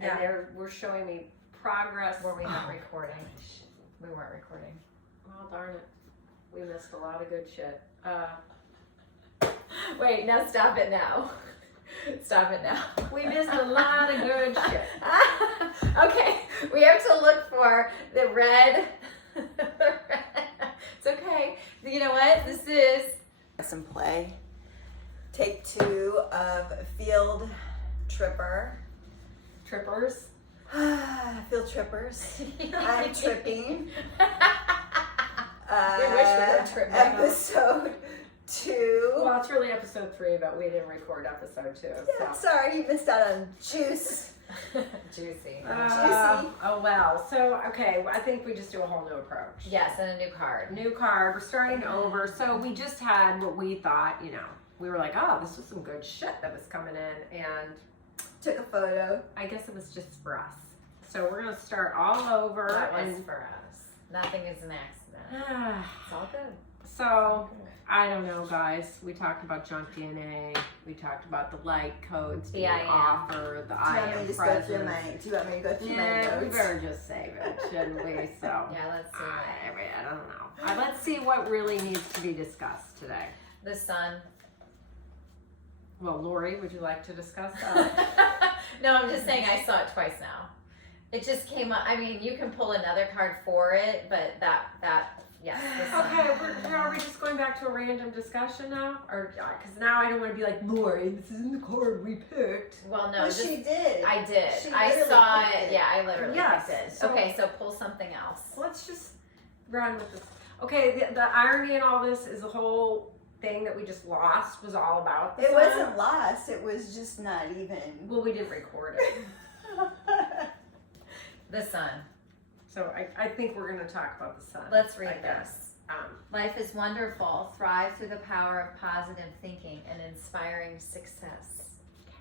and we're showing me progress. Were we not recording? We weren't recording. Well, darn it. We missed a lot of good shit. Wait, now stop it now. Stop it now. We missed a lot of good shit. Okay, we have to look for the red. It's okay. You know what? This is Some play. Take 2 of Field Tripper. Trippers. Field Trippers. I'm tripping. We wish we were tripping. Episode 2. Well, it's really episode 3, but we didn't record episode 2. Yeah, so. sorry, you missed out on Juice. Juicy. Oh, wow. So, okay, I think we just do a whole new approach. Yes, and a new card. New card. We're starting over. So we just had what we thought, you know, we were like, oh, this was some good shit that was coming in. And Took a photo. I guess it was just for us. So we're going to start all over. That was for us. Nothing is an accident. It's all good. So, I don't know, guys. We talked about junk DNA. We talkked about the light codes being offered, the I am present. Do you want me to go through my notes? Yeah, we better just save it, shouldn't we? So, Yeah, let's see. I don't know. Let's see what really needs to be discussed today. The sun. Well, Laurie, would you like to discuss that? No, I'm just saying I saw it twice now. It just came up. I mean, you can pull another card for it, but yes. Okay, are we just going back to a random discussion now? Or, because now I don't want to be like, Laurie, this isn't the card we picked. Well, no. Well, she did. I did. She I saw picked it. Yeah, I literally Yes, picked it. so- Okay, so pull something else. Let's just run with this. Okay, the irony in all this is the whole thing that we just lost was all about the It sun. wasn't lost. It was just not even. Well, we didn't record it. The sun. So I think we're going to talk about the sun. Let's read I this. guess. Life is wonderful. Thrive through the power of positive thinking and inspiring success.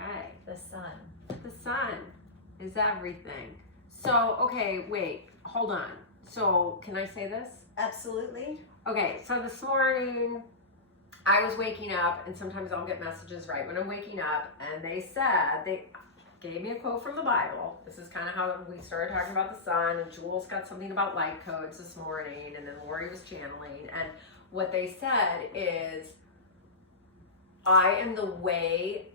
Okay. The sun. The sun is everything. So, okay, wait, hold on. So, can I say this? Absolutely. Okay, so this morning I was waking up, and sometimes I'll get messages right when I'm waking up, and they gave me a quote from the Bible. This is kind of how we started talking about the sun, and Jules got something about light codes this morning, and then Laurie was channeling, and what they said is, I am the way,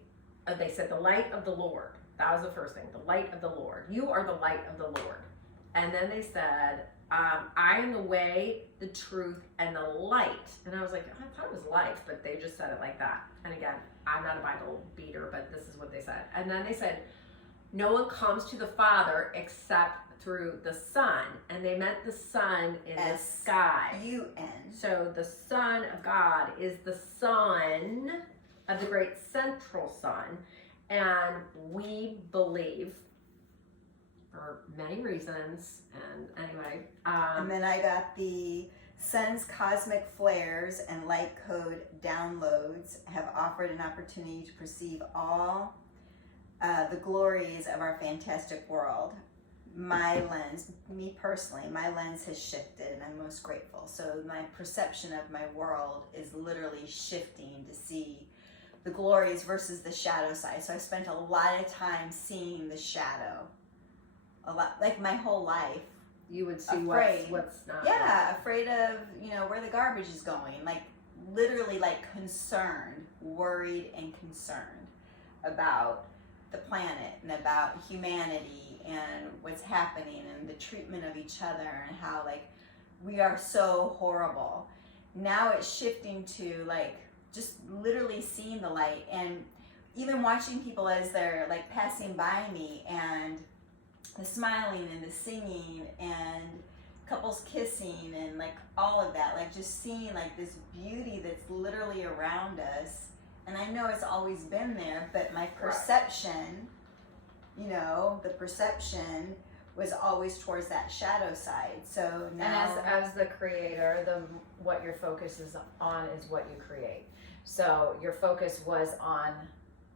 they said the light of the Lord. That was the first thing, the light of the Lord. You are the light of the Lord. And then they said, I am the way, the truth, and the light. And I was like, I thought it was life, but they just said it like that. And again, I'm not a Bible beater, but this is what they said. And then they said, no one comes to the Father except through the Son. And they meant the sun in the sky. S-U-N. So the Son of God is the sun of the great central sun. And we believe, for many reasons, and anyway. And then I got the sun's cosmic flares and light code downloads have offered an opportunity to perceive all the glories of our fantastic world. My lens, me personally, my lens has shifted and I'm most grateful. So my perception of my world is literally shifting to see the glories versus the shadow side. So I spent a lot of time seeing the shadow. A lot, like my whole life. You would see Afraid. what's not. Yeah, afraid of, where the garbage is going. Like, literally, like, concerned, worried and concerned about the planet and about humanity and what's happening and the treatment of each other and how, like, we are so horrible. Now it's shifting to, like, just literally seeing the light and even watching people as they're, like, passing by me and the smiling and the singing and couples kissing and like all of that, like just seeing like this beauty that's literally around us. And I know it's always been there, but my perception, the perception was always towards that shadow side. So now, and as the creator, what your focus is on is what you create. So your focus was on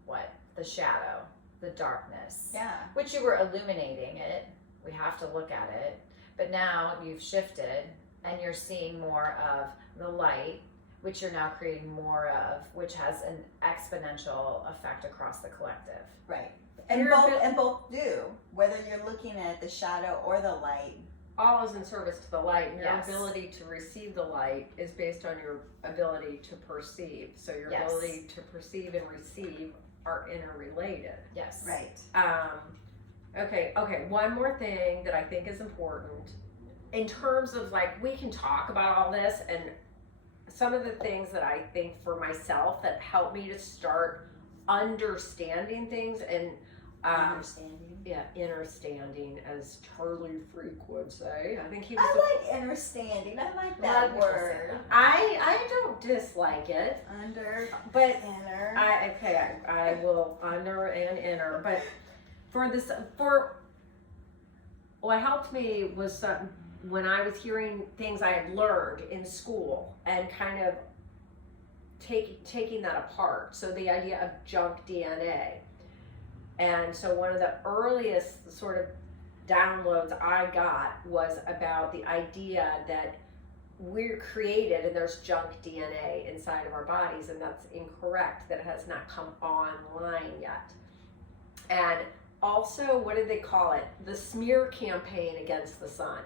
what? The shadow. The darkness, which you were illuminating it. We have to look at it, but now you've shifted and you're seeing more of the light, which you're now creating more of, which has an exponential effect across the collective. Right. And both do. Whether you're looking at the shadow or the light. All is in service to the light, and your Yes. ability to receive the light is based on your ability to perceive. So your Yes. ability to perceive and receive are interrelated. Yes. Right. Okay, one more thing that I think is important in terms of, like, we can talk about all this, and some of the things that I think for myself that help me to start understanding things and Understanding. yeah, understanding, as Charlie Freak would say. I think he was I like understanding. I like that word. I don't dislike it, but Inner. I will under and inner. But what helped me was when I was hearing things I had learned in school and kind of taking that apart. So the idea of junk DNA. And so one of the earliest sort of downloads I got was about the idea that we're created and there's junk DNA inside of our bodies, and that's incorrect. That has not come online yet. And also, what did they call it? The smear campaign against the sun.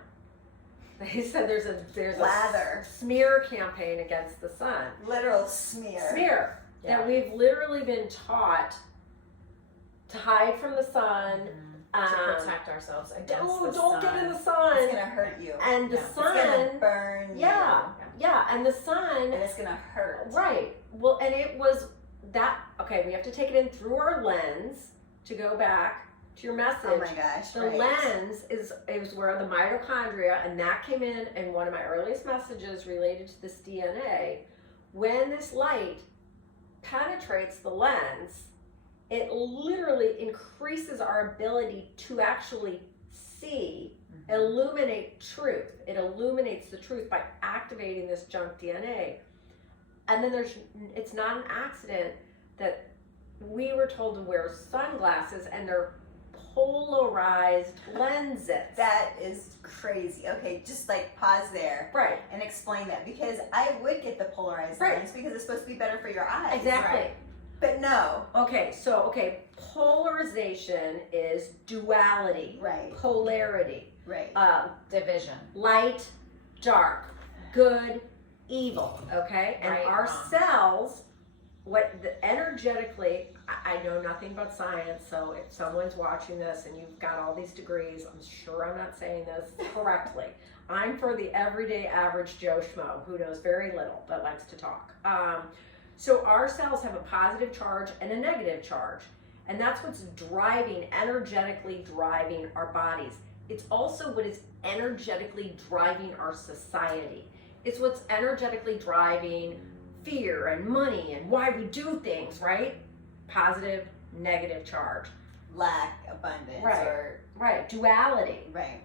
They said there's Lather. a smear campaign against the sun. Literal smear. Smear. Yeah. That we've literally been taught to hide from the sun. To protect ourselves against the sun. Don't get in the sun. It's gonna hurt you. And the Yeah. sun. It's gonna burn you. Yeah, and the sun. And it's gonna hurt. Right. Well, and it was that. Okay, we have to take it in through our lens to go back to your message. Oh my gosh. The right. lens is where the mitochondria, and that came in one of my earliest messages related to this DNA. When this light penetrates the lens, it literally increases our ability to actually see, illuminate truth. It illuminates the truth by activating this junk DNA. And then it's not an accident that we were told to wear sunglasses, and they're polarized lenses. That is crazy. Okay, just like pause there. Right. And explain that, because I would get the polarized Right. lens because it's supposed to be better for your eyes. Exactly. Right. But no. Okay, polarization is duality, Right. polarity, Right. Division. light, dark, good, evil, okay? And Right, our wrong. cells, energetically, I know nothing about science, so if someone's watching this and you've got all these degrees, I'm sure I'm not saying this correctly. I'm for the everyday average Joe Schmo who knows very little but likes to talk. So our cells have a positive charge and a negative charge, and that's what's energetically driving our bodies. It's also what is energetically driving our society. It's what's energetically driving fear and money and why we do things, right? Positive, negative charge. Lack, abundance, Right. or Right, duality, right.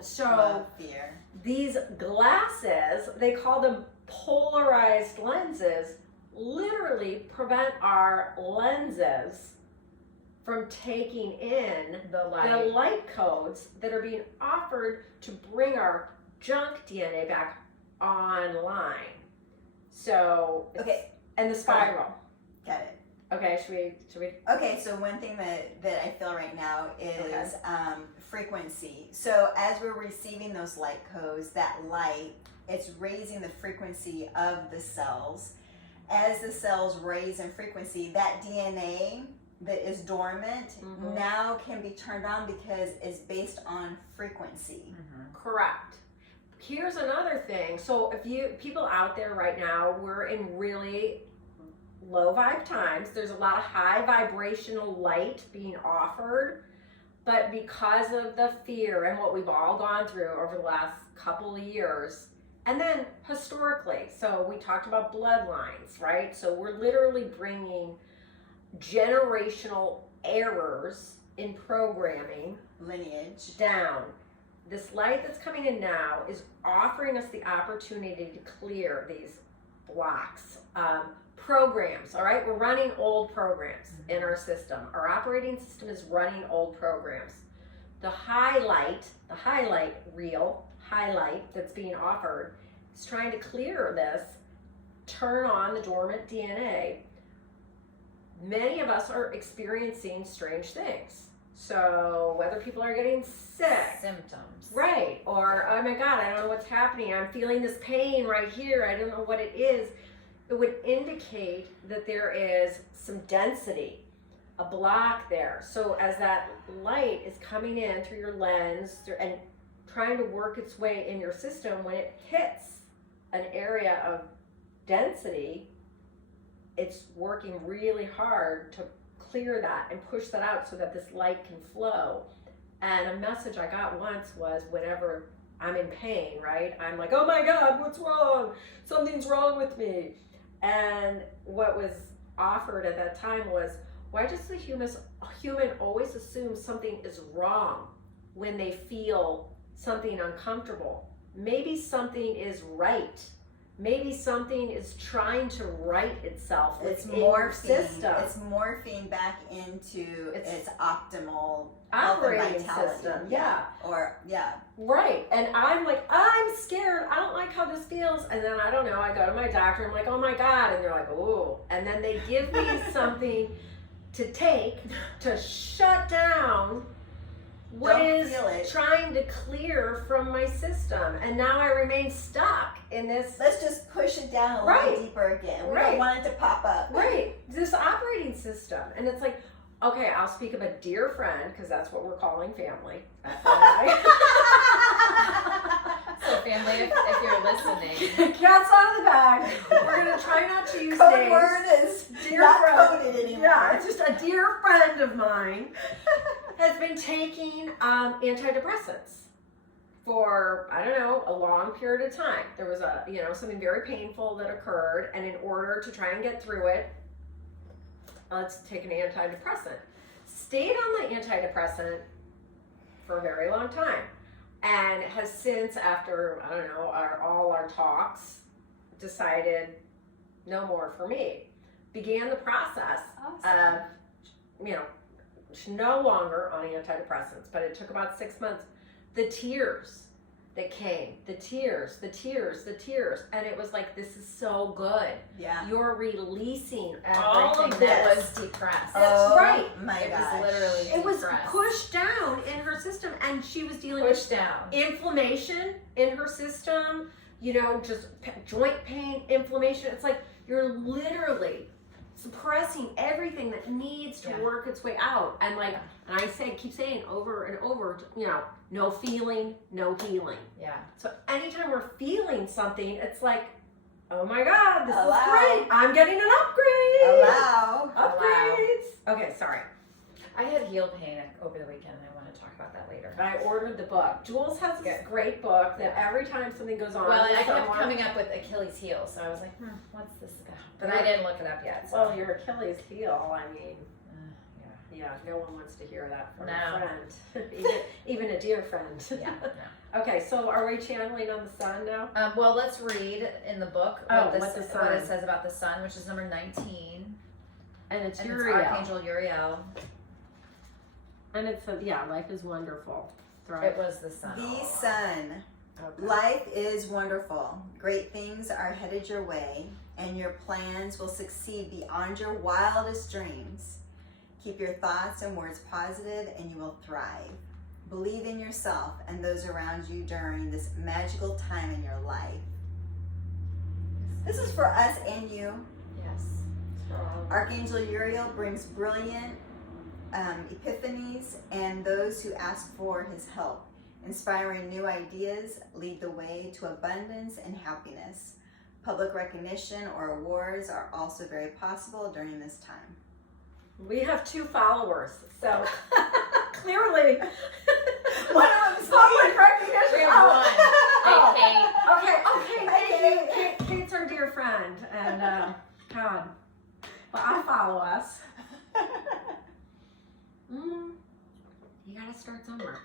so Love, fear. these glasses, they call them polarized lenses, literally prevent our lenses from taking in The light. the light codes that are being offered to bring our junk DNA back online. So, Okay. and the spiral. Got it. Okay, should we? Okay, so one thing that I feel right now is frequency. So as we're receiving those light codes, that light, it's raising the frequency of the cells. As the cells raise in frequency, that DNA that is dormant now can be turned on because it's based on frequency. Correct. Here's another thing. So if people out there right now, we're in really low vibe times. There's a lot of high vibrational light being offered, but because of the fear and what we've all gone through over the last couple of years, and then historically, so we talked about bloodlines, right? So we're literally bringing generational errors in programming Lineage. down. This light that's coming in now is offering us the opportunity to clear these blocks. Programs, all right? We're running old programs in our system. Our operating system is running old programs. The highlight reel that's being offered is trying to clear this, turn on the dormant DNA. many of us are experiencing strange things. So whether people are getting sick, symptoms, right, or oh my God, I don't know what's happening, I'm feeling this pain right here, I don't know what it is, it would indicate that there is some density, a block there. So as that light is coming in through your lens and trying to work its way in your system, when it hits an area of density, it's working really hard to clear that and push that out so that this light can flow. And a message I got once was, whenever I'm in pain, right, I'm like, oh my God, what's wrong? Something's wrong with me. And what was offered at that time was, why does the human always assume something is wrong when they feel something uncomfortable? Maybe something is right. Maybe something is trying to right itself within your system. It's morphing back into its optimal operating system. Yeah. Right. And I'm like, I'm scared. I don't like how this feels. And then I don't know. I go to my doctor. I'm like, oh my God. And they're like, oh. And then they give me something to take to shut down what is trying to clear from my system. And now I remain stuck in this. Let's just push it down a little deeper again. We don't want it to pop up. Right. This operating system. And it's like, okay, I'll speak of a dear friend, because that's what we're calling family. So family, if you're listening. Cat's out of the bag. We're going to try not to use Code names. word is dear not friend. coded anymore. Yeah, it's just a dear friend of mine has been taking antidepressants for, I don't know, a long period of time. There was something very painful that occurred, and in order to try and get through it, let's take an antidepressant. Stayed on the antidepressant for a very long time, and has since, after, I don't know, all our talks, decided no more for me. Began the process of, she's no longer on antidepressants, but it took about 6 months. The tears that came, the tears, and it was like, this is so good. Yeah. You're releasing all all of of that this. was depressed. That's right. My It gosh. was literally It was depressed. pushed down in her system, and she was dealing Pushed with down. inflammation in her system, just joint pain, inflammation. It's like you're literally suppressing everything that needs to work its way out. And and I keep saying over and over, no feeling, no healing. Yeah. So anytime we're feeling something, it's like, oh my God, this Allow. is great. I'm getting an upgrade. Allow. Upgrades. Okay, sorry. I had heel pain over the weekend, and I want to talk about that later. I ordered the book. Jules has this great book that every time something goes on. Well, and I with kept someone- coming up with Achilles heel, so I was like, what's this about? But I didn't look it up yet. So. Well, your Achilles heel, I mean, yeah, no one wants to hear that from a friend, even a dear friend. Yeah. No. Okay, so are we channeling on the sun now? Well, let's read in the book what what it it says about the sun, which is number 19. And it's And Uriel. it's Archangel Uriel. And it's life is wonderful. Thrive. It was the sun. The sun. Okay. Life is wonderful. Great things are headed your way, and your plans will succeed beyond your wildest dreams. Keep your thoughts and words positive, and you will thrive. Believe in yourself and those around you during this magical time in your life. This is for us and you. Yes. Archangel Uriel brings brilliant epiphanies and those who ask for his help. Inspiring new ideas lead the way to abundance and happiness. Public recognition or awards are also very possible during this time. We have 2 followers, so clearly One of them's public recognition. We have one. Hey, Kate. Okay, Kate's our dear friend, and God, well, I'll follow us. You gotta start somewhere,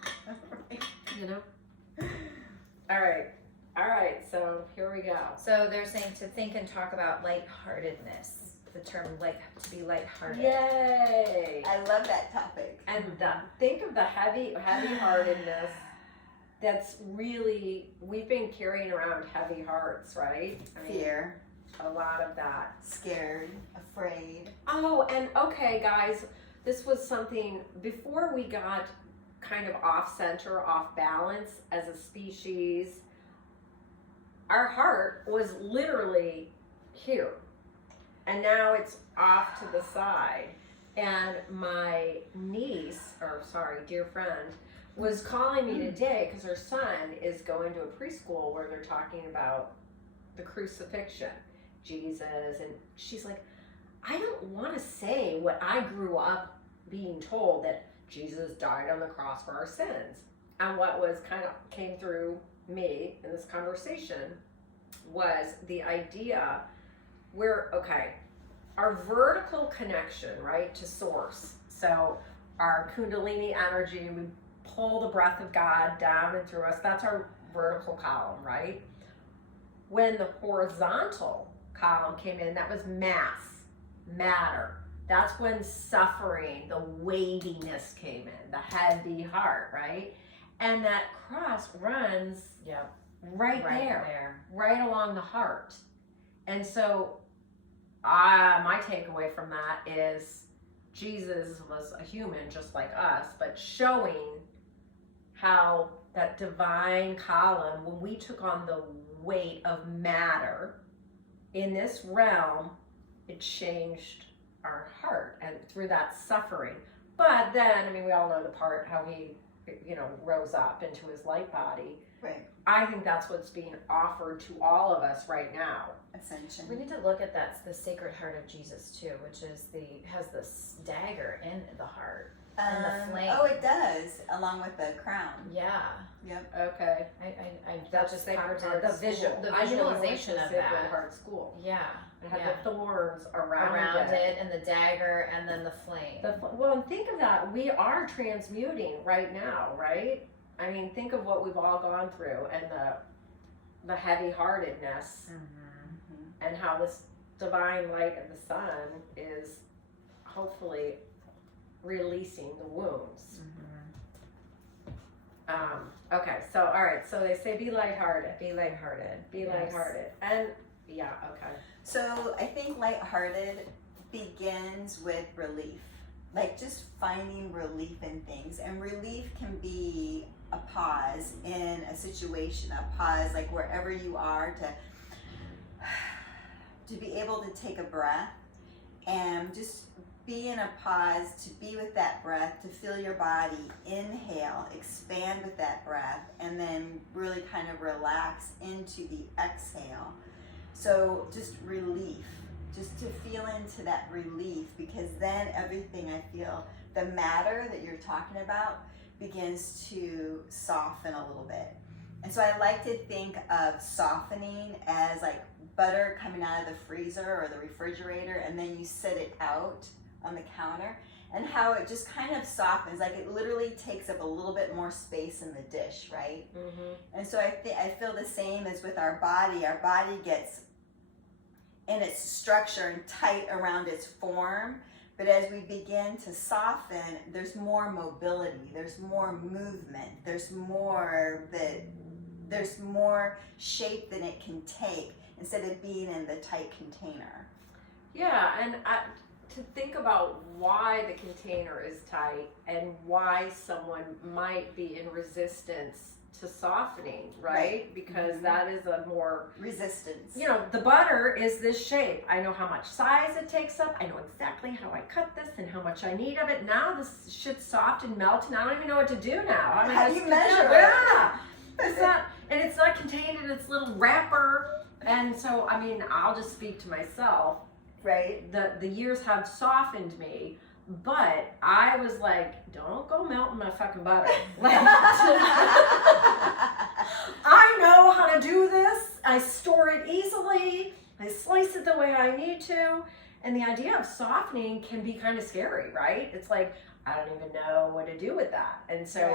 All right. So here we go. So they're saying to think and talk about lightheartedness. The term to be lighthearted. Yay! I love that topic. And think of the heavy-heartedness. That's really, we've been carrying around heavy hearts, right? Fear. a lot of that. Scared, afraid. Oh, and okay, guys, this was something before we got kind of off center, off balance as a species. Our heart was literally here, and now it's off to the side. And my niece, or sorry, dear friend, was calling me today because her son is going to a preschool where they're talking about the crucifixion, Jesus, and she's like, I don't want to say what I grew up being told, that Jesus died on the cross for our sins. And what was kind of came through me in this conversation was the idea where, okay, our vertical connection, right, to source. So our Kundalini energy, we pull the breath of God down and through us. That's our vertical column, right? When the horizontal column came in, that was matter. That's when suffering, the weightiness came in, the heavy heart, right? And that cross runs right there, right along the heart. And so my takeaway from that is Jesus was a human just like us, but showing how that divine column, when we took on the weight of matter in this realm, it changed our heart and through that suffering. But then, I mean, we all know the part how he, rose up into his light body. Right. I think that's what's being offered to all of us right now. Ascension. We need to look at the Sacred Heart of Jesus too, which is has this dagger in the heart and the flame. Oh, it does, along with the crown. Yeah. Yep. Okay. That just popped in. the visualization of Sacred that. Heart School. Yeah. It had the thorns around it, and the dagger, and then the flame. Well, and think of that. We are transmuting right now, right? I mean, think of what we've all gone through, and the heavy-heartedness, and how this divine light of the sun is hopefully releasing the wounds. Okay, so all right, so they say be lighthearted, be lighthearted, and yeah, okay. So I think lighthearted begins with relief, like just finding relief in things, and relief can be a pause in a situation, a pause like wherever you are, to be able to take a breath and just be in a pause, to be with that breath, to feel your body inhale, expand with that breath, and then really kind of relax into the exhale. So just relief, just to feel into that relief, because then everything, I feel, the matter that you're talking about begins to soften a little bit. And so I like to think of softening as like butter coming out of the freezer or the refrigerator, and then you set it out on the counter, and how it just kind of softens, like it literally takes up a little bit more space in the dish, right? And so I feel the same as with our body. Our body gets in its structure and tight around its form, but as we begin to soften, there's more mobility, there's more movement, there's more shape than it can take, instead of being in the tight container. Yeah, and to think about why the container is tight and why someone might be in resistance to softening, right? Because that is a more resistance. The butter is this shape. I know how much size it takes up. I know exactly how I cut this and how much I need of it. Now this shit's soft and melting. I don't even know what to do now. I mean, how do you measure it? Yeah. It's not contained in its little wrapper. And so, I mean, I'll just speak to myself. Right. The years have softened me, but I was like, don't go melting my fucking butter. I know how to do this. I store it easily. I slice it the way I need to. And the idea of softening can be kind of scary, right? It's like, I don't even know what to do with that. And so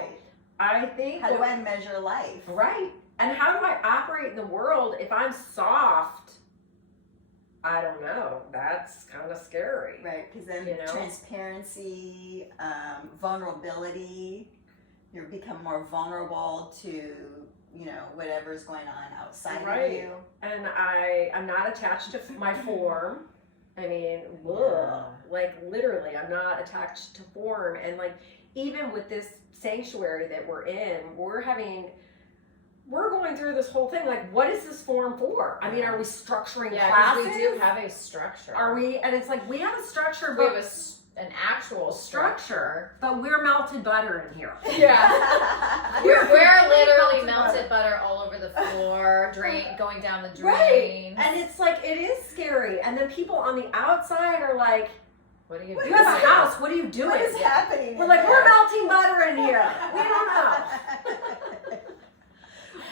I think... How do I measure life? Right. And how do I operate in the world if I'm soft? I don't know. That's kind of scary. Right, because then transparency, vulnerability, you become more vulnerable to, whatever's going on outside Right. of you. And I'm not attached to my form. I mean, like literally, I'm not attached to form. And like, even with this sanctuary that we're in, we're going through this whole thing. Like, what is this form for? I mean, are we structuring classes? We do have a structure. Are we? And it's like, we have a structure, We but have an actual structure, but we're melted butter in here. Yeah. We're literally melted butter all over the floor, going down the drain. Right. And it's like, it is scary. And then people on the outside are like, what are you you doing? have a house, what are you doing? What is happening? We're like, we're melting butter in here. We don't know.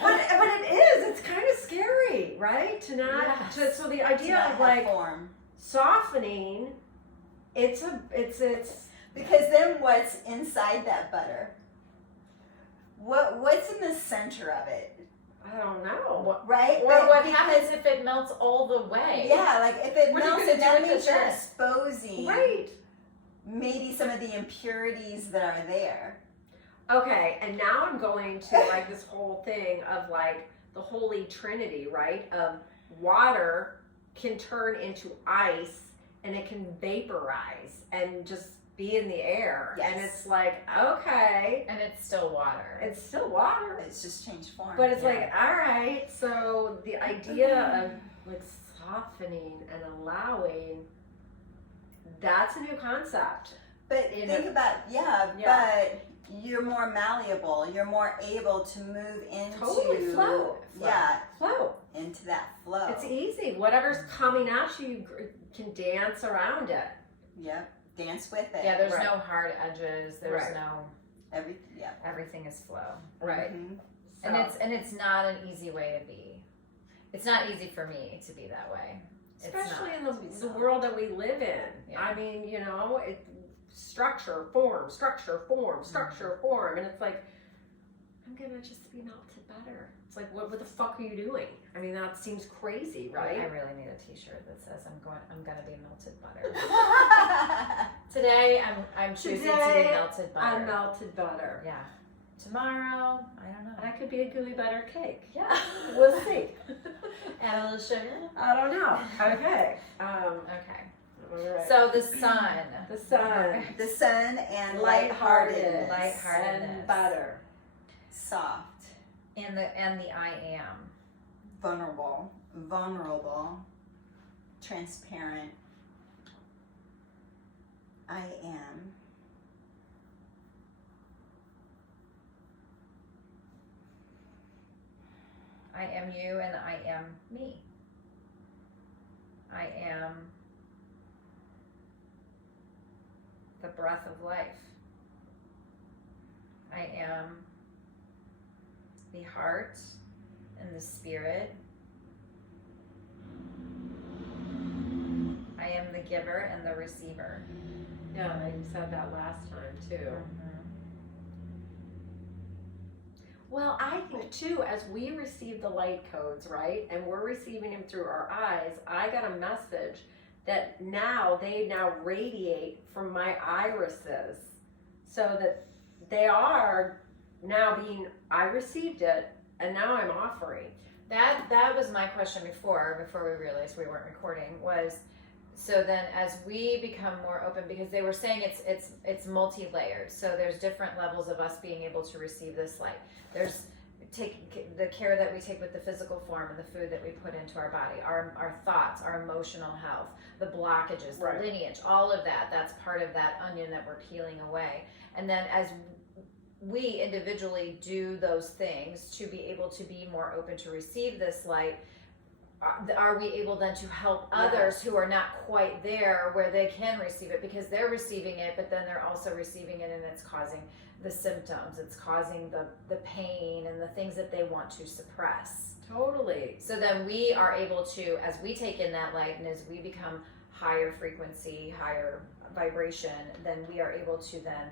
But it is, it's kind of scary, right? To not, so the idea of like form. Softening, it's because then what's inside that butter? What's in the center of it? I don't know. Right? Or what happens if it melts all the way? Yeah, like if it What are you melts, gonna that do with means the you're dirt? exposing Right. maybe some of the impurities that are there. Okay, and now I'm going to like this whole thing of like the Holy Trinity, right? Of water can turn into ice and it can vaporize and just be in the air. Yes. And it's like, okay. And it's still water. It's still water. It's just changed form. But it's like, all right, so the idea of like softening and allowing, that's a new concept. But in think a- about, but you're more malleable. You're more able to move into Totally flow. Flow. into that flow. It's easy. Whatever's coming at you, you can dance around it. Yep. Dance with it. Yeah, there's Right. no hard edges. There's Right. no everything is flow. Right. Mhm. And it's not an easy way to be. It's not easy for me to be that way. Especially it's in not. the world that we live in. Yeah. I mean, structure, form, structure, form, structure, form. And it's like, I'm going to just be melted butter. It's like, what the fuck are you doing? I mean, that seems crazy, right? I really need a t-shirt that says I'm gonna be melted butter. Today I'm choosing to be melted butter. I'm melted butter. Yeah. Tomorrow, I don't know. I could be a gooey butter cake. Yeah. We'll see. Add a little sugar. I don't know. Okay. Okay. All right. So the sun. The sun. The sun and Lightheartedness. Lightheartedness. And butter. Soft. And the I am. Vulnerable. Transparent. I am. I am you and I am me. I am the breath of life. I am the heart and the spirit. I am the giver and the receiver. Yeah, you said that last time too. Well, I think too, as we receive the light codes, right, and we're receiving them through our eyes, I got a message that they now radiate from my irises, so that they are now I received it, and now I'm offering. That was my question before we realized we weren't recording, was so then as we become more open, because they were saying it's multi-layered, so there's different levels of us being able to receive this light. There's the care that we take with the physical form and the food that we put into our body, our thoughts, our emotional health, the blockages, the lineage, all of that's part of that onion that we're peeling away. And then as we individually do those things to be able to be more open to receive this light, are we able then to help others who are not quite there where they can receive it, because they're receiving it, but then they're also receiving it and it's causing the symptoms, it's causing the pain and the things that they want to suppress. Totally. So then we are able to, as we take in that light and as we become higher frequency, higher vibration, then we are able to then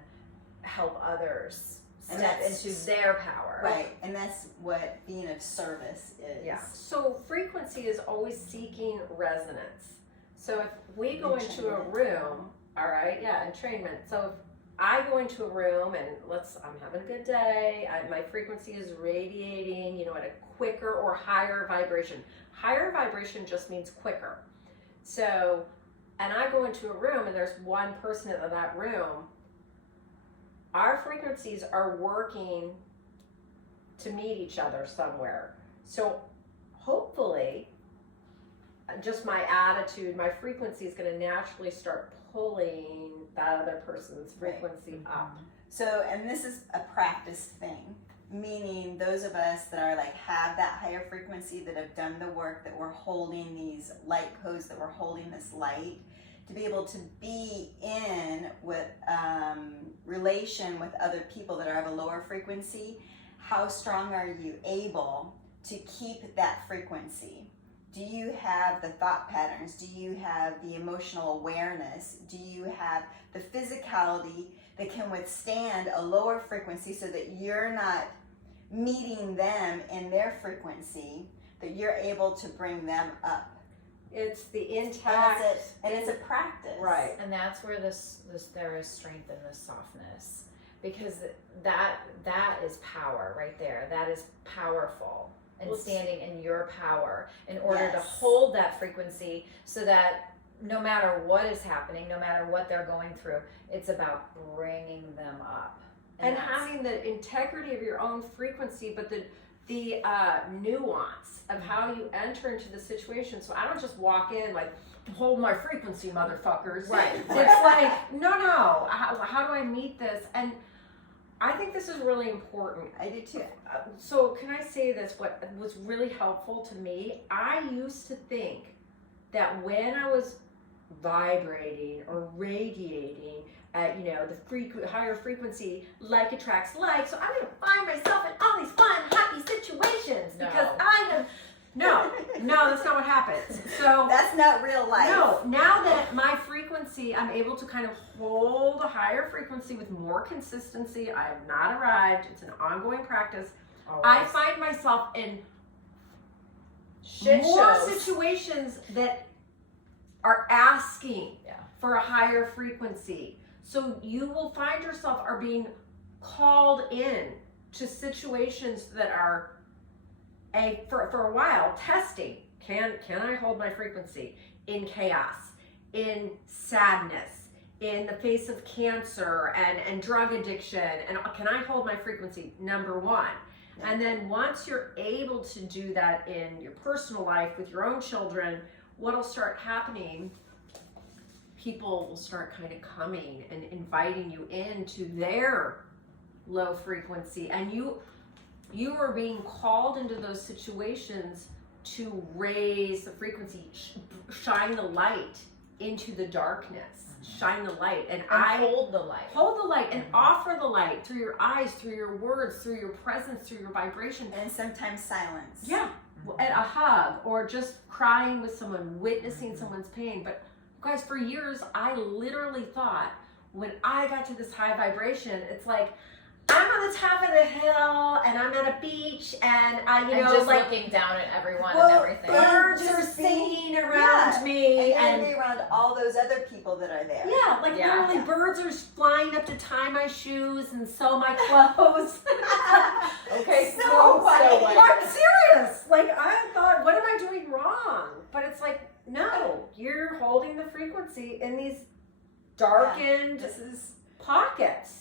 help others step into their power. Right, and that's what being of service is. Yeah. So frequency is always seeking resonance. So if we go into a room, all right, entrainment. So I go into a room and I'm having a good day. My frequency is radiating, you know, at a quicker or higher vibration. Higher vibration just means quicker. So, and I go into a room and there's one person in that room. Our frequencies are working to meet each other somewhere. So hopefully, just my attitude, my frequency is going to naturally start pulling that other person's frequency up. So, and this is a practice thing, meaning those of us that are like have that higher frequency, that have done the work, that we're holding these light codes, that we're holding this light, to be able to be in with relation with other people that are of a lower frequency. How strong are you able to keep that frequency? Do you have the thought patterns? Do you have the emotional awareness? Do you have the physicality that can withstand a lower frequency so that you're not meeting them in their frequency, that you're able to bring them up? It's the intact. And it's a practice. Right. And that's where this there is strength in the softness, because that is power right there. That is powerful. And standing in your power in order to hold that frequency, so that no matter what is happening, no matter what they're going through, it's about bringing them up. And having the integrity of your own frequency, but the nuance of how you enter into the situation. So I don't just walk in like, hold my frequency, motherfuckers. Right. It's like, no. How do I meet this? And I think this is really important. I do too. So can I say this? What was really helpful to me, I used to think that when I was vibrating or radiating at, you know, the higher frequency, like attracts like, so I'm going to find myself in all these fun, happy situations because I have... No, that's not what happens. So that's not real life. No, now that my frequency, I'm able to kind of hold a higher frequency with more consistency. I have not arrived. It's an ongoing practice. Always. I find myself in more situations that are asking for a higher frequency. So you will find yourself are being called in to situations that are for a while testing. Can I hold my frequency in chaos, in sadness, in the face of cancer and drug addiction? And can I hold my frequency? Number one. Yeah. And then once you're able to do that in your personal life with your own children, what'll start happening, people will start kind of coming and inviting you into their low frequency, and you are being called into those situations to raise the frequency, shine the light into the darkness, shine the light, and hold the light, and offer the light through your eyes, through your words, through your presence, through your vibration, and sometimes silence. Yeah, at a hug or just crying with someone, witnessing someone's pain. But guys, for years I literally thought when I got to this high vibration, it's like, I'm on the top of the hill and I'm at a beach and just like looking down at everyone and everything. Birds are singing around me and be around all those other people that are there. Yeah, literally birds are flying up to tie my shoes and sew my clothes. Okay, so I'm serious. Like I thought, what am I doing wrong? But it's like, no, you're holding the frequency in these darkened pockets.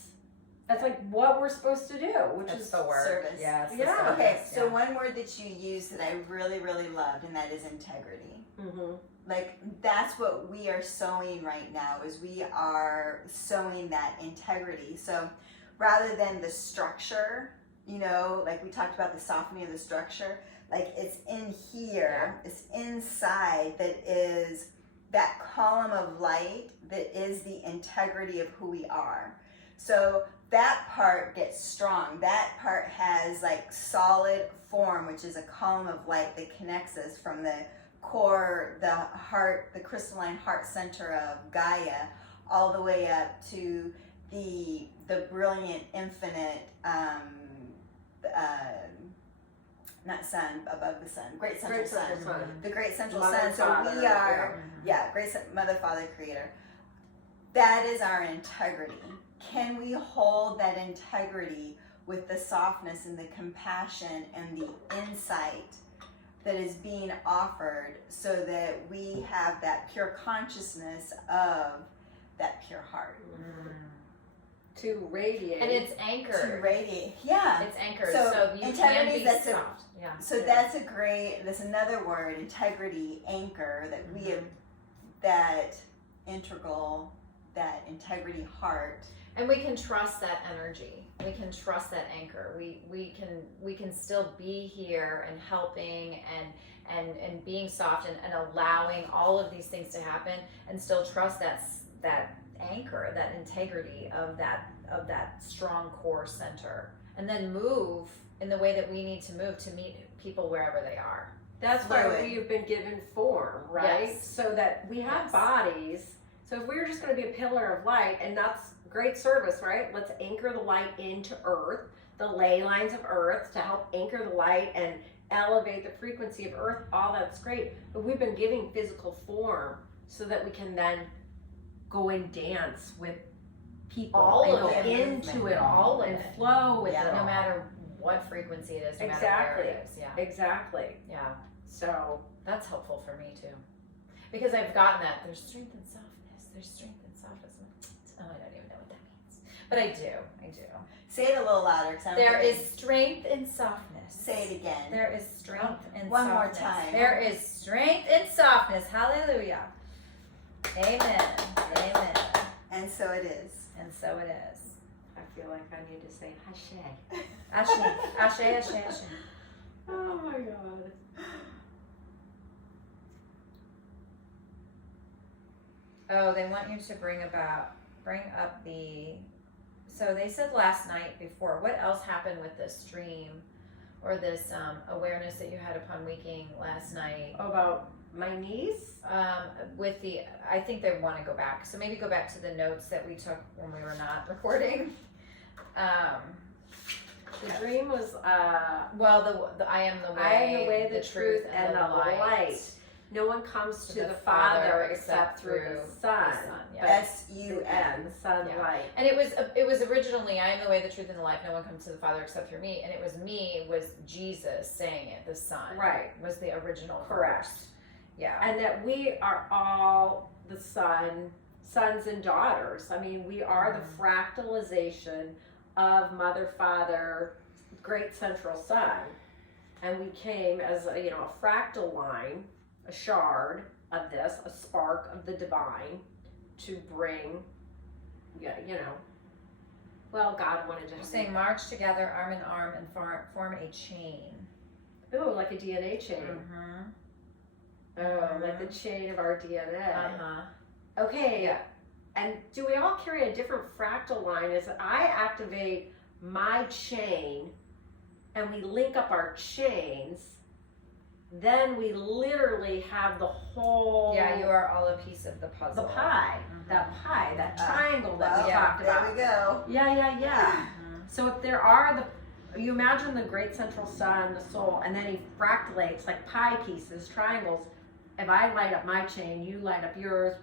That's like what we're supposed to do, which is the word. Service. Yeah. Okay, so one word that you used that I really, really loved, and that is integrity. Mm-hmm. Like that's what we are sowing right now, is we are sowing that integrity. So rather than the structure, you know, like we talked about the softening of the structure, like it's in here, it's inside that is that column of light that is the integrity of who we are. So that part gets strong. That part has like solid form, which is a column of light that connects us from the core, the heart, the crystalline heart center of Gaia, all the way up to the brilliant, infinite, not sun, above the sun, great central sun. The great central sun. So we are, great Mother, Father, Creator. That is our integrity. can we hold that integrity with the softness and the compassion and the insight that is being offered, so that we have that pure consciousness of that pure heart to radiate, and it's anchored. to radiate. Yeah, It's anchored, So so you integrity, can be that's soft. Yeah. so that's another word, integrity, anchor, that we have, that integral, that integrity heart. And we can trust that energy. We can trust that anchor. We can still be here and helping and being soft and allowing all of these things to happen, and still trust that anchor, that integrity of that strong core center, and then move in the way that we need to move to meet people wherever they are. That's why we've been given form, right? Yes. So that we have Yes. bodies. So if we're just going to be a pillar of light, and that's great service, right? Let's anchor the light into earth, the ley lines of earth, to help anchor the light and elevate the frequency of earth. All that's great. But we've been giving physical form so that we can then go and dance with people, All and of go it. into it all, and it. flow with Yeah. it No all. matter what frequency it is, no matter Exactly. where it is. Yeah. Exactly. Yeah. So That's helpful for me too. Because I've gotten that. There's strength and softness. There's strength and softness. Oh, I don't even know what that means. But I do. Say it a little louder. 'Cause I don't There think is strength and softness. Say it again. There is strength and One more softness. time. There is strength and softness. Hallelujah. Amen. Amen. And so it is. And so it is. I feel like I need to say hashay. Ashe. Ashe, ashe, ashe. Oh my God. Oh, they want you to bring up the, so they said last night before, what else happened with this stream or this awareness that you had upon waking last night? About my niece? With the, I think they want to go back. So maybe go back to the notes that we took when we were not recording. The dream was, Well, the I am the way, I am the way, the truth, and the light. No one comes to the Father except through the Son. Yes. S-U-N. The Son, Yeah. light. And it was originally, I am the way, the truth, and the life. No one comes to the Father except through me. And it was me, was Jesus saying it. The Son, Right. was the original Correct. verse. Yeah. And that we are all the sons and daughters. I mean, we are the fractalization of Mother, Father, Great Central Sun. And we came as a fractal line, a shard of this, a spark of the divine, to bring, God wanted to You're saying march together, arm in arm, and form a chain. Oh, like a DNA chain. Mm-hmm. Oh, like the chain of our DNA. Uh-huh. Okay. Yeah. And do we all carry a different fractal line? As I activate my chain and we link up our chains, then we literally have the whole... Yeah, you are all a piece of the puzzle. The pie. Mhm. That triangle that we Well, talked about. There we go. Yeah. Mhm. So if there are you imagine the great central sun, the soul, and then he fractalates like pie pieces, triangles. If I light up my chain, you light up yours,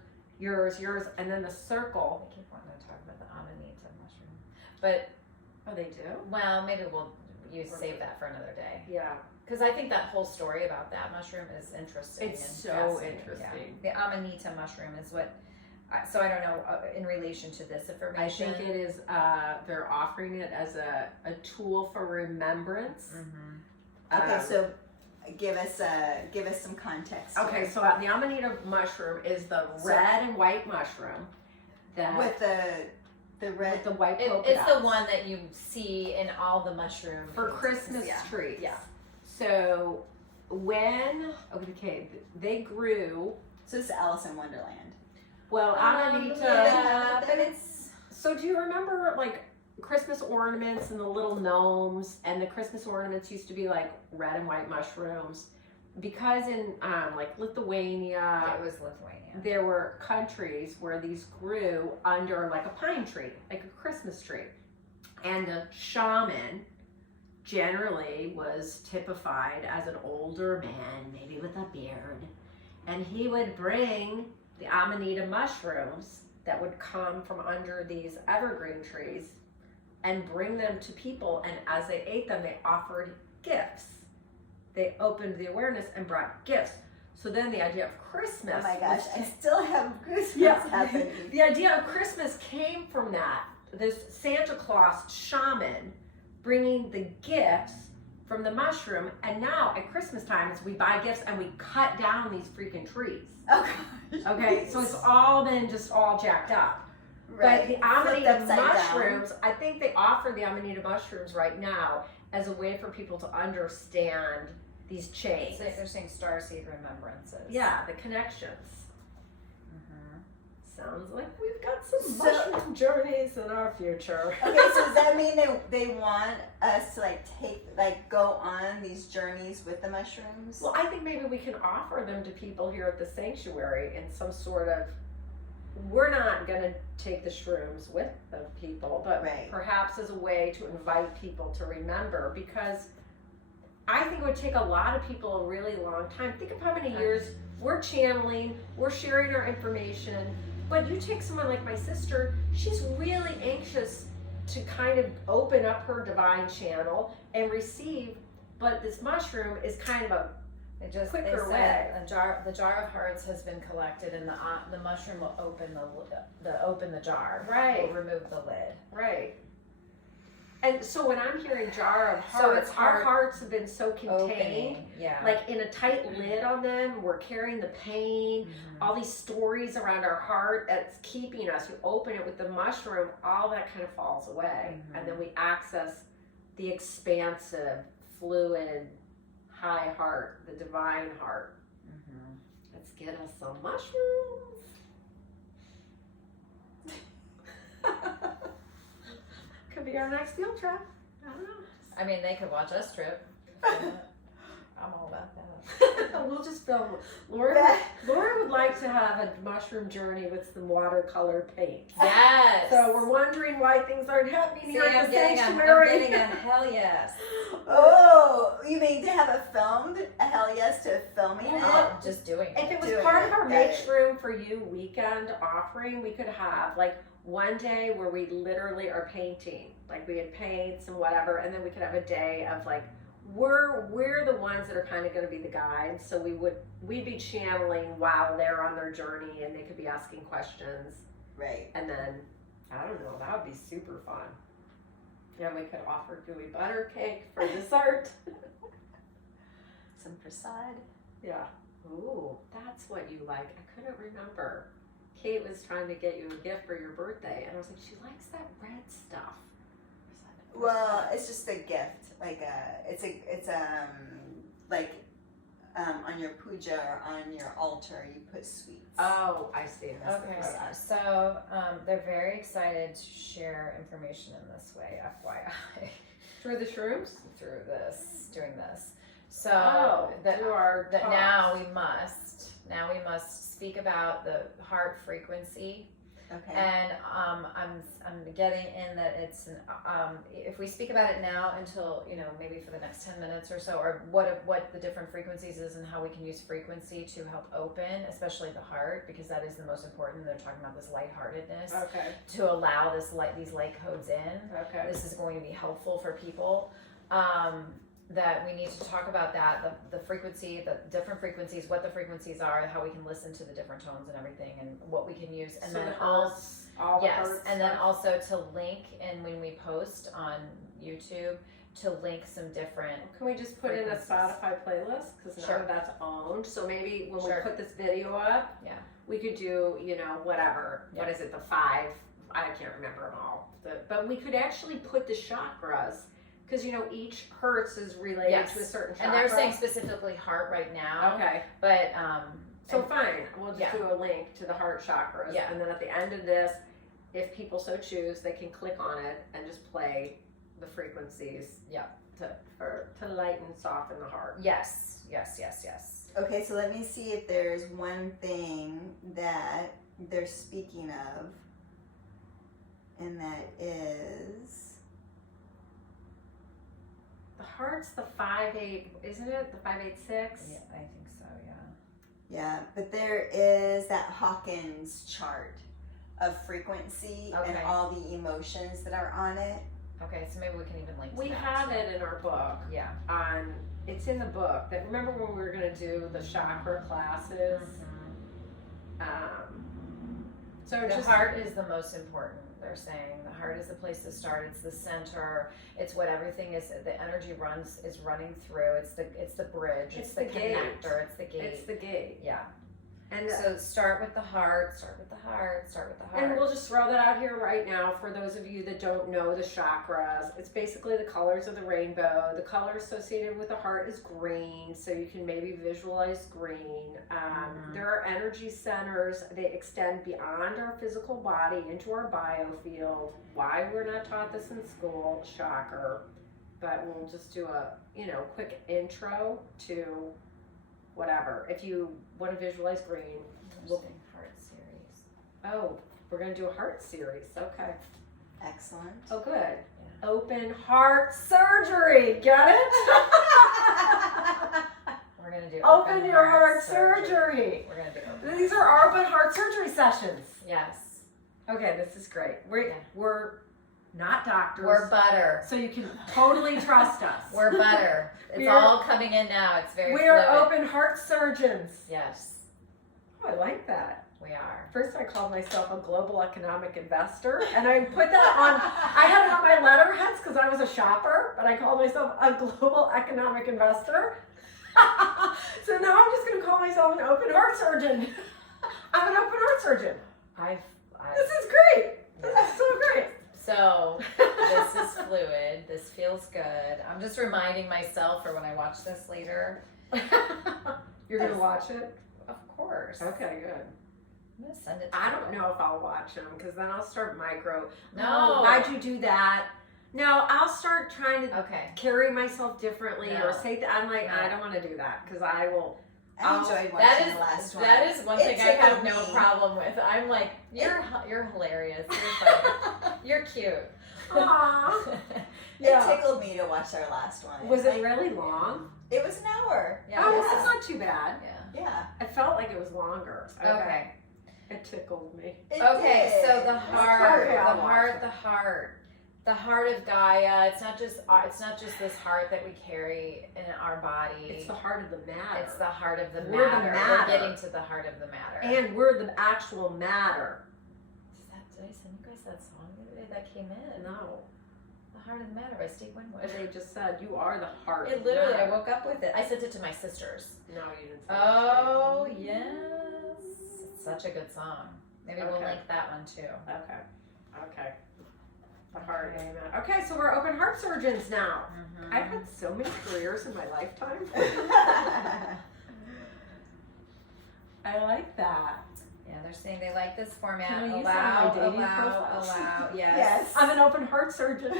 and then the circle. I keep wanting to talk about the amanita mushroom. But, Oh, they do? well, maybe we'll save that for another day. Yeah. Because I think that whole story about that mushroom is interesting. It's and so fascinating. interesting. Yeah. The amanita mushroom is what, so I don't know, in relation to this I information. think it is, they're offering it as a tool for remembrance. Mhm. Okay, so give us some context. Okay, here. so the Amanita mushroom is the red and white mushroom that With the red. with the white polka It's the dots. one that you see in all the mushroom For pieces. Christmas Yeah. trees. Yeah. So they grew. So this is Alice in Wonderland. Well, Amanita. Yeah, but it's So do you remember like Christmas ornaments and the little gnomes, and the Christmas ornaments used to be like red and white mushrooms? Because in like Lithuania, it was Lithuania. there were countries where these grew under like a pine tree, like a Christmas tree. And the shaman generally was typified as an older man, maybe with a beard. And he would bring the Amanita mushrooms that would come from under these evergreen trees and bring them to people. And as they ate them, they offered gifts. They opened the awareness and brought gifts. So then the idea of Christmas. Oh my gosh, I still have goosebumps happening. The idea of Christmas came from that. This Santa Claus shaman bringing the gifts from the mushroom. And now at Christmas time, we buy gifts and we cut down these freaking trees. Oh gosh. Okay, so it's all been just all jacked up. Right. But the Amanita Flipped upside mushrooms, down. I think they offer the Amanita mushrooms right now as a way for people to understand these chains. So they're saying starseed remembrances. Yeah, the connections. Sounds like we've got some So- mushroom journeys in our future. Okay, so does that mean they want us to go on these journeys with the mushrooms? Well, I think maybe we can offer them to people here at the sanctuary in some sort of. We're not going to take the shrooms with the people, but Right. perhaps as a way to invite people to remember, because I think it would take a lot of people a really long time. Think of how many years we're channeling, we're sharing our information, but you take someone like my sister, she's really anxious to kind of open up her divine channel and receive, but this mushroom is kind of a quicker they way. said the jar of hearts has been collected, and the mushroom will open the jar. Right. Will remove the lid. Right. And so when I'm hearing jar of So hearts, it's our heart hearts have been so contained, Opening. Yeah. like in a tight lid on them. We're carrying the pain, all these stories around our heart that's keeping us. You open it with the mushroom, all that kind of falls away. And then we access the expansive, fluid, high heart, the divine heart. Let's get us some mushrooms. Could be our next field trip. I don't know. I mean, they could watch us trip. I'm all about that. We'll just film. Laurie would like to have a mushroom journey with some watercolor paint. Yes. So we're wondering why things aren't happening See, here at I'm the getting sanctuary. a hell yes. Oh, you mean to have a hell yes to filming it? Oh, just doing it. If it was Doing part it, of our got Make it. Room for You weekend offering, we could have like one day where we literally are painting, like we had paints and whatever, and then we could have a day of like we're the ones that are kind of going to be the guides, so we'd be channeling while they're on their journey, and they could be asking questions, Right. and then I don't know, that would be super fun. Yeah, we could offer gooey butter cake for dessert. Some prasad. Yeah. Ooh, that's what you like. I couldn't remember. Kate was trying to get you a gift for your birthday, and I was like, she likes that red stuff. Well, it's just a gift. Like on your puja or on your altar, you put sweets. Oh, I see. That's Okay, the prasad. so they're very excited to share information in this way, FYI, Through the shrooms? through doing this. So Oh, that through our talks. now we must speak about the heart frequency. Okay. And I'm getting in that it's if we speak about it now until maybe for the next 10 minutes or so, or what the different frequencies is and how we can use frequency to help open, especially the heart, because that is the most important. They're talking about this lightheartedness Okay. to allow these light codes in. Okay. This is going to be helpful for people. That we need to talk about that, the frequency, the different frequencies, what the frequencies are, how we can listen to the different tones and everything, and what we can use. And So then the hertz, all the yes, hertz and then stuff. also to link, and when we post on YouTube, to link some different. Can we just put in a frequencies. Spotify playlist? Because Sure. now that's owned. So maybe when Sure. we put this video up, Yeah. we could do, whatever. Yeah. What is it, the 5? I can't remember them all. But we could actually put the chakras, because, each hertz is related Yes. to a certain chakra. And they're saying specifically heart right now. Okay. But So and- fine, we'll just Yeah. do a link to the heart chakras. Yeah. And then at the end of this, if people so choose, they can click on it and just play the frequencies. Yeah. To lighten, soften the heart. yes. Okay, so let me see if there's one thing that they're speaking of, and that is The heart's the 5-8, isn't it? The 5-8-6. Yeah, I think so. Yeah. yeah, but there is that Hawkins chart of frequency Okay. and all the emotions that are on it. Okay, so maybe we can even link to We that, have too. it in our book. Yeah. It's in the book. That remember when we were gonna do the chakra classes? So The just heart is the most important, they're saying. The heart is the place to start. It's the center. It's what everything is. The energy is running through. It's the bridge. It's It's the the gate. connector. It's the gate. it's the gate. Yeah. And So start with the heart. Start with the heart. Start with the heart. And we'll just throw that out here right now for those of you that don't know the chakras. It's basically the colors of the rainbow. The color associated with the heart is green, so you can maybe visualize green. There are energy centers. They extend beyond our physical body into our biofield. Why we're not taught this in school, shocker. But we'll just do a quick intro to whatever. If you want to visualize green, Interesting. Heart series. oh, we're going to do a heart series. Okay. Excellent. Oh, good. Open heart surgery. Get it? We're going to do Open your heart surgery. We're going to do open. These are open heart surgery sessions. Yes. Okay, this is great. We're not doctors. We're butter. so you can totally trust us. We're butter. It's We are- all coming in now. It's very We are fluid. open heart surgeons. Yes, Oh, I like that. we are. First, I called myself a global economic investor, and I put that on. I had it on my letterheads because I was a shopper, but I called myself a global economic investor. So now I'm just going to call myself an open heart surgeon. I'm an open heart surgeon. This is great. This is so great. So this is fluid. This feels good. I'm just reminding myself for when I watch this later. You're going to watch it? Of course. Okay, good. I'm gonna send it to I you. don't know if I'll watch them because then I'll start micro. No. Oh, why'd you do that? No, I'll start trying to Okay. carry myself differently or No. say that. I'm like, No. I don't want to do that because I will. I enjoyed watching That is the last one. that is one It thing I have tickled no me. problem with. I'm like, you're hilarious. You're funny. You're cute. Aww. It tickled me to watch our last one. Was it really long? It was an hour. Yeah. Oh, Yeah. that's not too bad. Yeah. Yeah. I felt like it was longer. Okay. It tickled me. It Okay, did. so the heart, Okay, I'll the watch heart, it. the heart of Gaia. It's not just this heart that we carry in our body. It's the heart of the matter. It's the heart of the We're the matter. matter. We're getting to the heart of the matter. And we're the actual matter. Did I send you guys that song the other day that came in? No. The Heart of the Matter by Steve Winwood. They just said you are the heart. It of literally, I matter. woke up with it. I sent it to my sisters. No, you didn't. Say Oh, yes. It's such a good song. Maybe we'll Okay. link that one too. Okay. The heart. Amen. Okay, so we're open heart surgeons now. Mm-hmm. I've had so many careers in my lifetime. I like that. Yeah, they're saying they like this format. Can I use that on my dating allow, profile? yes. Yes. I'm an open heart surgeon.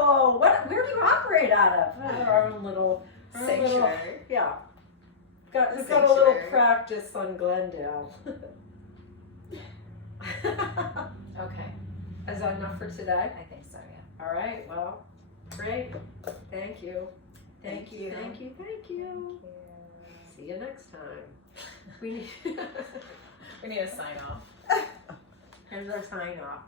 Oh, where do you operate out of? Our own little Sanctuary. Yeah. We've got a little Sanctuary. practice on Glendale. Okay. Is that enough for today? I think so, yeah. All right. Well, great. Thank you. Thank you. Thank you. Thank you. See you next time. We need. We need a sign off. Here's our sign off.